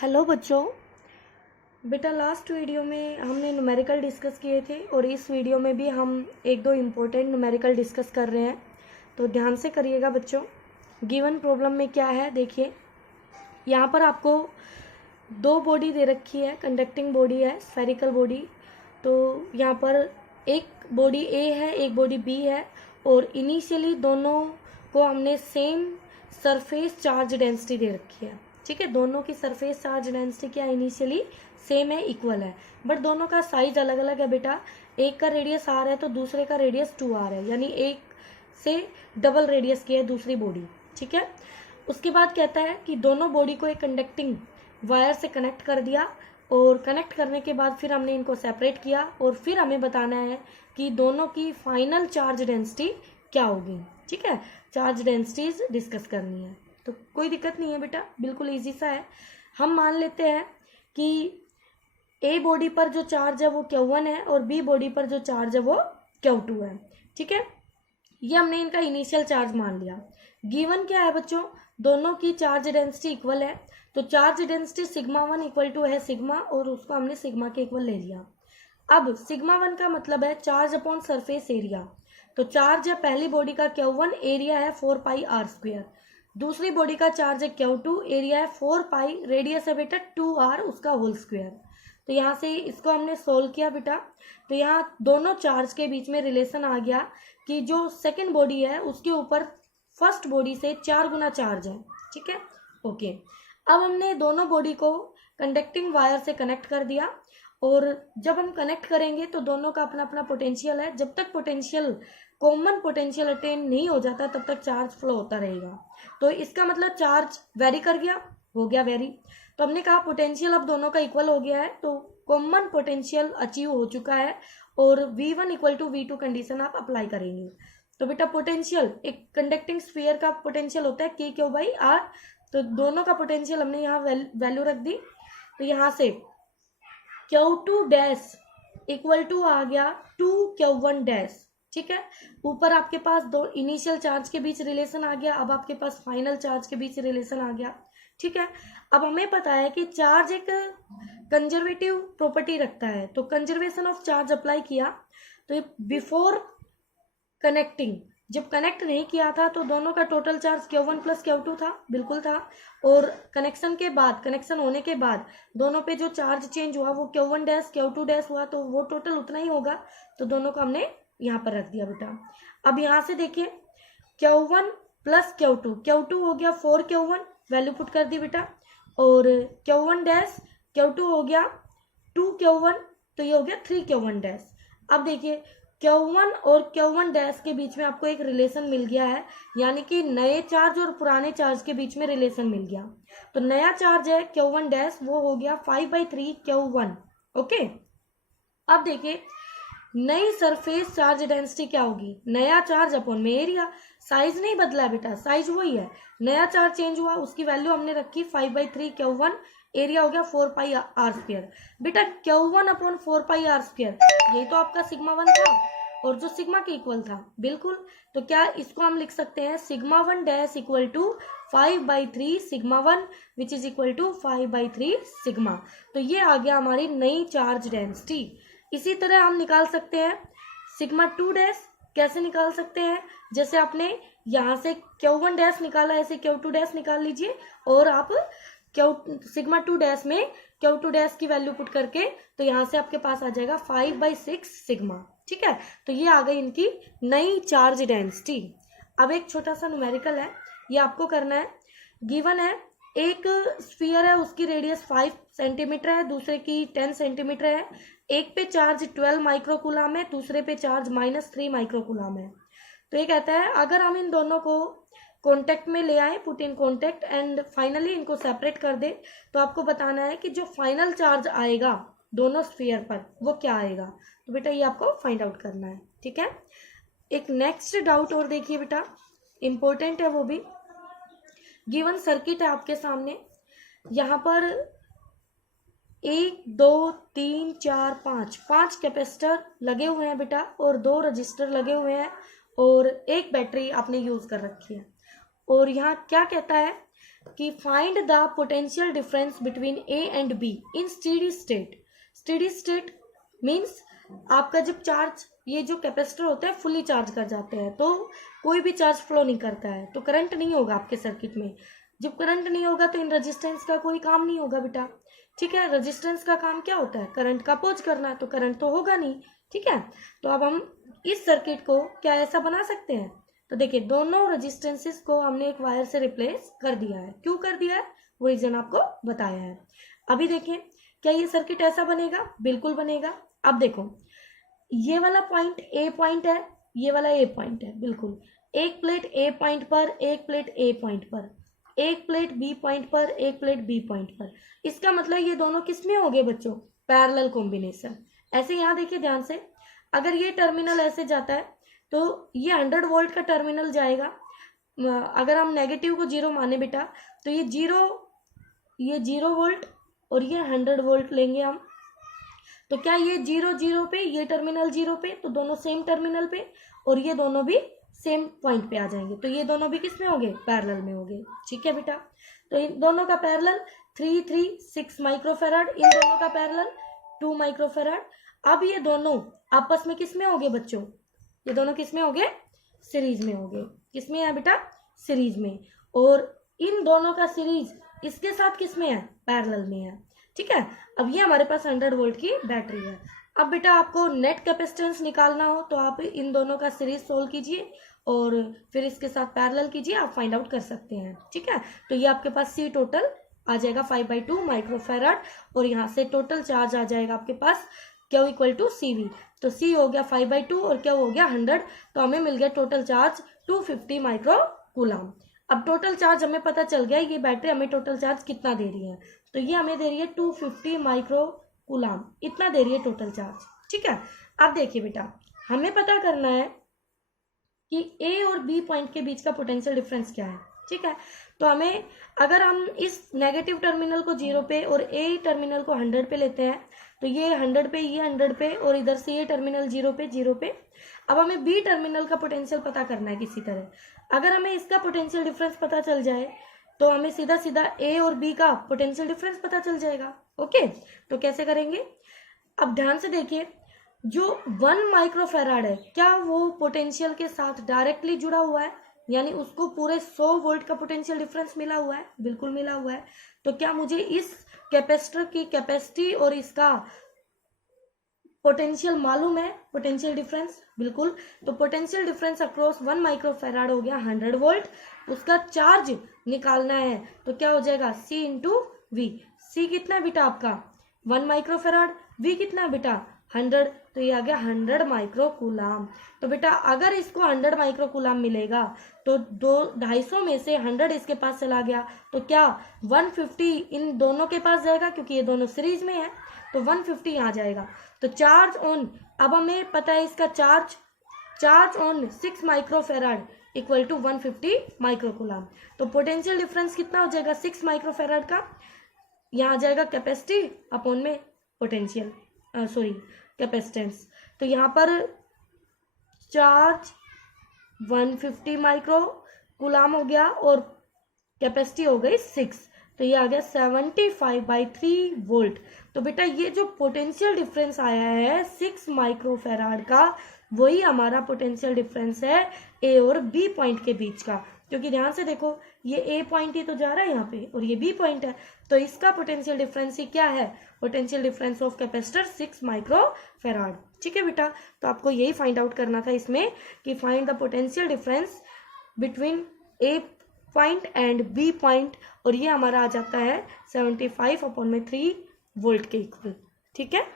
Hello बच्चों। बेटा last video में हमने न्यूमेरिकल डिस्कस किए थे और इस वीडियो में भी हम एक दो इम्पोर्टेंट न्यूमेरिकल डिस्कस कर रहे हैं, तो ध्यान से करिएगा बच्चों। गिवन प्रॉब्लम में क्या है देखिए, यहाँ पर आपको दो बॉडी दे रखी है, कंडक्टिंग बॉडी है, स्फेरिकल बॉडी। तो यहाँ पर एक बॉडी ए है, एक बॉडी बी है और इनिशियली दोनों को हमने सेम सरफेस चार्ज डेंसिटी दे रखी है। ठीक है, दोनों की सरफेस चार्ज डेंसिटी क्या इनिशियली सेम है, इक्वल है, बट दोनों का साइज अलग अलग है बेटा। एक का रेडियस आर है तो दूसरे का रेडियस 2r है, यानी एक से डबल रेडियस की है दूसरी बॉडी। ठीक है, उसके बाद कहता है कि दोनों बॉडी को एक कंडक्टिंग वायर से कनेक्ट कर दिया और कनेक्ट करने के बाद फिर हमने इनको सेपरेट किया और फिर हमें बताना है कि दोनों की फाइनल चार्ज डेंसिटी क्या होगी। ठीक है, चार्ज डेंसिटीज डिस्कस करनी है, तो कोई दिक्कत नहीं है बेटा, बिल्कुल इजी सा है। हम मान लेते हैं कि ए बॉडी पर जो चार्ज है वो Q1 है और बी बॉडी पर जो चार्ज है वो Q2 है। ठीक है, ये हमने इनका इनिशियल चार्ज मान लिया। गिवन क्या है बच्चों, दोनों की चार्ज डेंसिटी इक्वल है, तो charge density sigma 1 equal to है सिग्मा और उसको हमने सिग्मा के इक्वल ले लिया। अब सिग्मा 1 का मतलब है चार्ज अपॉन सरफेस एरिया, तो चार्ज है पहली बॉडी का Q1, एरिया है 4πr²। दूसरी बॉडी का चार्ज है Q2, एरिया है 4π, रेडियस है बेटा 2r, उसका होल स्क्वायर। तो यहाँ से इसको हमने सोल्व किया बेटा, तो यहाँ दोनों चार्ज के बीच में रिलेशन आ गया कि जो सेकंड बॉडी है उसके ऊपर फर्स्ट बॉडी से 4 गुना चार्ज है। ठीक है, ओके। अब हमने दोनों बॉडी को कंडक्टिंग वायर से कनेक्ट कर दिया और जब हम कनेक्ट करेंगे तो दोनों का अपना अपना पोटेंशियल है। जब तक पोटेंशियल कॉमन पोटेंशियल अटेन नहीं हो जाता तब तक चार्ज फ्लो होता रहेगा। तो इसका मतलब चार्ज वेरी कर गया, हो गया वेरी। तो हमने कहा पोटेंशियल अब दोनों का इक्वल हो गया है, तो कॉमन पोटेंशियल अचीव हो चुका है और V1 equal to V2 condition आप अप्लाई करेंगे। तो बेटा पोटेंशियल, एक कंडक्टिंग स्फीयर का पोटेंशियल होता है K/R, तो दोनों का पोटेंशियल हमने यहाँ वैल्यू रख दी। तो यहाँ से Q2 डैश इक्वल टू आ गया 2Q1 डैश। ठीक है, ऊपर आपके पास दो इनिशियल चार्ज के बीच रिलेशन आ गया, अब आपके पास फाइनल चार्ज के बीच रिलेशन आ गया। ठीक है, अब हमें पता है कि चार्ज एक कंजर्वेटिव प्रॉपर्टी रखता है, तो कंजर्वेशन ऑफ चार्ज अप्लाई किया। तो बिफोर कनेक्टिंग, जब कनेक्ट नहीं किया था तो दोनों का total charge Q1 plus Q2 था, बिल्कुल था। और कनेक्शन के बाद, कनेक्शन होने के बाद दोनों पे जो चार्ज चेंज हुआ वो Q1 डैश Q2 डैश हुआ, तो वो टोटल उतना ही होगा। तो दोनों को हमने यहाँ पर रख दिया बेटा। अब यहाँ से देखिए Q1 प्लस Q2, Q2 हो गया 4Q1, वैल्यू पुट कर दी बेटा, और Q1 डैश Q2 हो गया 2Q1, तो ये हो गया 3Q1 डैश। अब देखिए Q1 और Q1 डैश के बीच में आपको एक रिलेशन मिल गया है, यानी कि नए चार्ज और पुराने चार्ज के बीच में रिलेशन मिल गया। तो नया चार्ज है Q1 डैश, वो हो गया 5/3Q1। ओके, अब देखिए नई सरफेस चार्ज डेंसिटी क्या होगी, नया चार्ज अपॉन में एरिया। साइज नहीं बदला बेटा, साइज वही है, नया चार्ज चेंज हुआ, उसकी वैल्यू हमने रखी 5/3Q1, एरिया हो गया 4πr²। बेटा Q1 अपॉन 4πr², यही तो आपका सिग्मा 1 था और जो सिग्मा के इक्वल था, बिल्कुल। तो क्या इसको हम लिख सकते हैं sigma 1 dash equal to 5/3 sigma 1 which is equal to 5/3 sigma. तो ये आ गया हमारी नई चार्ज डेंसिटी। इसी तरह हम निकाल सकते हैं सिग्मा 2 डैश। कैसे निकाल सकते हैं, जैसे आपने यहाँ से Q1 डैश निकाला, ऐसे Q2 डैश निकाल लीजिए और आप सिग्मा 2 डैश में Q2 डैश की वैल्यू पुट करके, तो यहाँ से आपके पास आ जाएगा 5/6 सिग्मा। ठीक है, तो ये आ गई इनकी नई चार्ज डेंसिटी। अब एक छोटा सा न्यूमेरिकल है, ये आपको करना है। गिवन है एक स्फीयर है, उसकी रेडियस 5 सेंटीमीटर है, दूसरे की 10 सेंटीमीटर है। एक पे चार्ज 12 माइक्रोकूलम है, दूसरे पे चार्ज -3 माइक्रोकूलम है। तो ये कहता है अगर हम इन दोनों को कॉन्टेक्ट में ले आए, put in contact and finally इनको सेपरेट कर दे, तो आपको बताना है कि जो फाइनल चार्ज आएगा दोनों स्फीयर पर वो क्या आएगा। तो बेटा ये आपको फाइंड आउट करना है। ठीक है, एक नेक्स्ट डाउट और देखिए बेटा, इंपॉर्टेंट है वो भी। गिवन सर्किट है आपके सामने, यहाँ पर 1 2 3 4 5 कैपेसिटर लगे हुए हैं बेटा और 2 रजिस्टर लगे हुए हैं और एक बैटरी आपने यूज कर रखी है। और यहाँ क्या कहता है कि find the potential difference between A and be in steady state. Steady state means आपका जब चार्ज, ये जो कैपेसिटर होते हैं फुली चार्ज कर जाते हैं तो कोई भी चार्ज फ्लो नहीं करता है, तो करंट नहीं होगा आपके सर्किट में। जब करंट नहीं होगा तो इन रेजिस्टेंस का कोई काम नहीं होगा बेटा, ठीक है। रेजिस्टेंस का काम क्या होता है? करंट का अपोज करना, तो करंट तो होगा नहीं, ठीक है। तो अब हम इस सर्किट को क्या ऐसा बना सकते हैं? तो देखिए दोनों रेजिस्टेंसेस को हमने एक वायर से रिप्लेस कर दिया है। क्यों कर दिया है वो रीजन आपको बताया है। अभी देखिए क्या ये सर्किट ऐसा बनेगा? बिल्कुल बनेगा। अब देखो ये वाला पॉइंट ए पॉइंट है, ये वाला ए पॉइंट है, बिल्कुल। एक प्लेट ए पॉइंट पर, एक प्लेट ए पॉइंट पर, एक प्लेट बी पॉइंट पर, एक प्लेट बी पॉइंट पर। इसका मतलब ये दोनों किसमें हो गए बच्चों? Parallel combination. ऐसे यहाँ देखिए ध्यान से, अगर ये टर्मिनल ऐसे जाता है तो ये 100 वोल्ट का टर्मिनल जाएगा। अगर हम नेगेटिव को 0 माने बेटा तो ये 0 वोल्ट और ये 100 वोल्ट लेंगे हम। तो क्या ये 0 0 पे, ये टर्मिनल 0 पे, तो दोनों सेम टर्मिनल पे, और ये दोनों भी सेम पॉइंट पे आ जाएंगे। तो ये दोनों भी किस में हो गए? पैरेलल में हो गए, ठीक है बेटा। तो इन दोनों का पैरेलल 3 3 6 माइक्रोफेराड, इन दोनों का पैरेलल 2 माइक्रोफेराड। अब ये दोनों आपस में किस में हो गए बच्चों? ये दोनों किस में हो गए? सीरीज में हो गए। किस में है बेटा? सीरीज में। और इन दोनों का सीरीज इसके साथ किस में है? पैरेलल में है, ठीक है। अब ये हमारे पास 100 वोल्ट की बैटरी है। अब बेटा आपको नेट कैपेसिटेंस निकालना हो तो आप इन दोनों का सीरीज सोल्व कीजिए और फिर इसके साथ पैरेलल कीजिए, आप फाइंड आउट कर सकते हैं, ठीक है। तो ये आपके पास सी टोटल आ जाएगा 5/2 माइक्रोफेराड, और यहाँ से टोटल चार्ज आ जाएगा आपके पास Q इक्वल टू CV। तो C हो गया 5/2 और Q हो गया 100, तो हमें मिल गया टोटल चार्ज 250 माइक्रो कूलम। अब टोटल चार्ज हमें पता चल गया ये बैटरी हमें टोटल चार्ज कितना दे रही है, तो ये हमें दे रही है 250 माइक्रो कूलम, इतना दे रही है टोटल चार्ज, ठीक है। अब देखिए बेटा हमें पता करना है कि A और B पॉइंट के बीच का पोटेंशियल डिफरेंस क्या है, ठीक है। तो हमें, अगर हम इस नेगेटिव टर्मिनल को 0 पे और A टर्मिनल को 100 पे लेते हैं तो ये 100 पे, ये 100 पे, और इधर से ये टर्मिनल 0 पे 0 पे। अब हमें B टर्मिनल का पोटेंशियल पता करना है किसी तरह। अगर हमें इसका पोटेंशियल डिफरेंस पता चल जाए तो हमें सीधा सीधा A और B का पोटेंशियल डिफरेंस पता चल जाएगा, ओके। तो कैसे करेंगे? अब ध्यान से देखिए, जो 1 माइक्रोफेराड है क्या वो पोटेंशियल के साथ डायरेक्टली जुड़ा हुआ है, यानी उसको पूरे 100 वोल्ट का पोटेंशियल डिफरेंस मिला हुआ है? बिल्कुल मिला हुआ है। तो क्या मुझे इस कैपेसिटर की कैपेसिटी और इसका पोटेंशियल मालूम है? पोटेंशियल डिफरेंस, बिल्कुल। तो पोटेंशियल डिफरेंस अक्रॉस 1 माइक्रोफेराड हो गया 100 वोल्ट। उसका चार्ज निकालना है तो क्या हो जाएगा? C into V। C कितना है बेटा आपका? 1 माइक्रोफेराड। V कितना है बेटा? 100। तो ये आ गया 100 माइक्रो कूलम। तो बेटा अगर इसको 100 माइक्रो कूलम मिलेगा तो 250 में से 100 इसके पास चला गया तो क्या 150 इन दोनों के पास जाएगा, क्योंकि ये दोनों सीरीज में है, तो 150 यहाँ जाएगा। तो चार्ज ऑन, अब हमें पता है इसका charge on 6 microfarad equal to 150 micro coulomb. तो पोटेंशियल डिफरेंस कितना हो जाएगा 6 माइक्रोफेराड का? यहाँ आ जाएगा कैपेसिटी अपॉन में पोटेंशियल, कैपेसिटेंस। तो यहाँ पर चार्ज 150 माइक्रो कूलम हो गया और कैपेसिटी हो गई 6, तो ये आ गया 75/3 वोल्ट। तो बेटा ये जो पोटेंशियल डिफरेंस आया है 6 माइक्रोफेराड का, वही हमारा पोटेंशियल डिफरेंस है A और B पॉइंट के बीच का। क्योंकि ध्यान से देखो ये A पॉइंट ही तो जा रहा है यहाँ पे और ये B पॉइंट है, तो इसका पोटेंशियल डिफरेंस ही क्या है? Potential difference of capacitor 6 microfarad, ठीक है बेटा। तो आपको यही फाइंड आउट करना था इसमें कि find the potential difference between A point and B point, और ये हमारा आ जाता है 75/3 वोल्ट के इक्वल, ठीक है।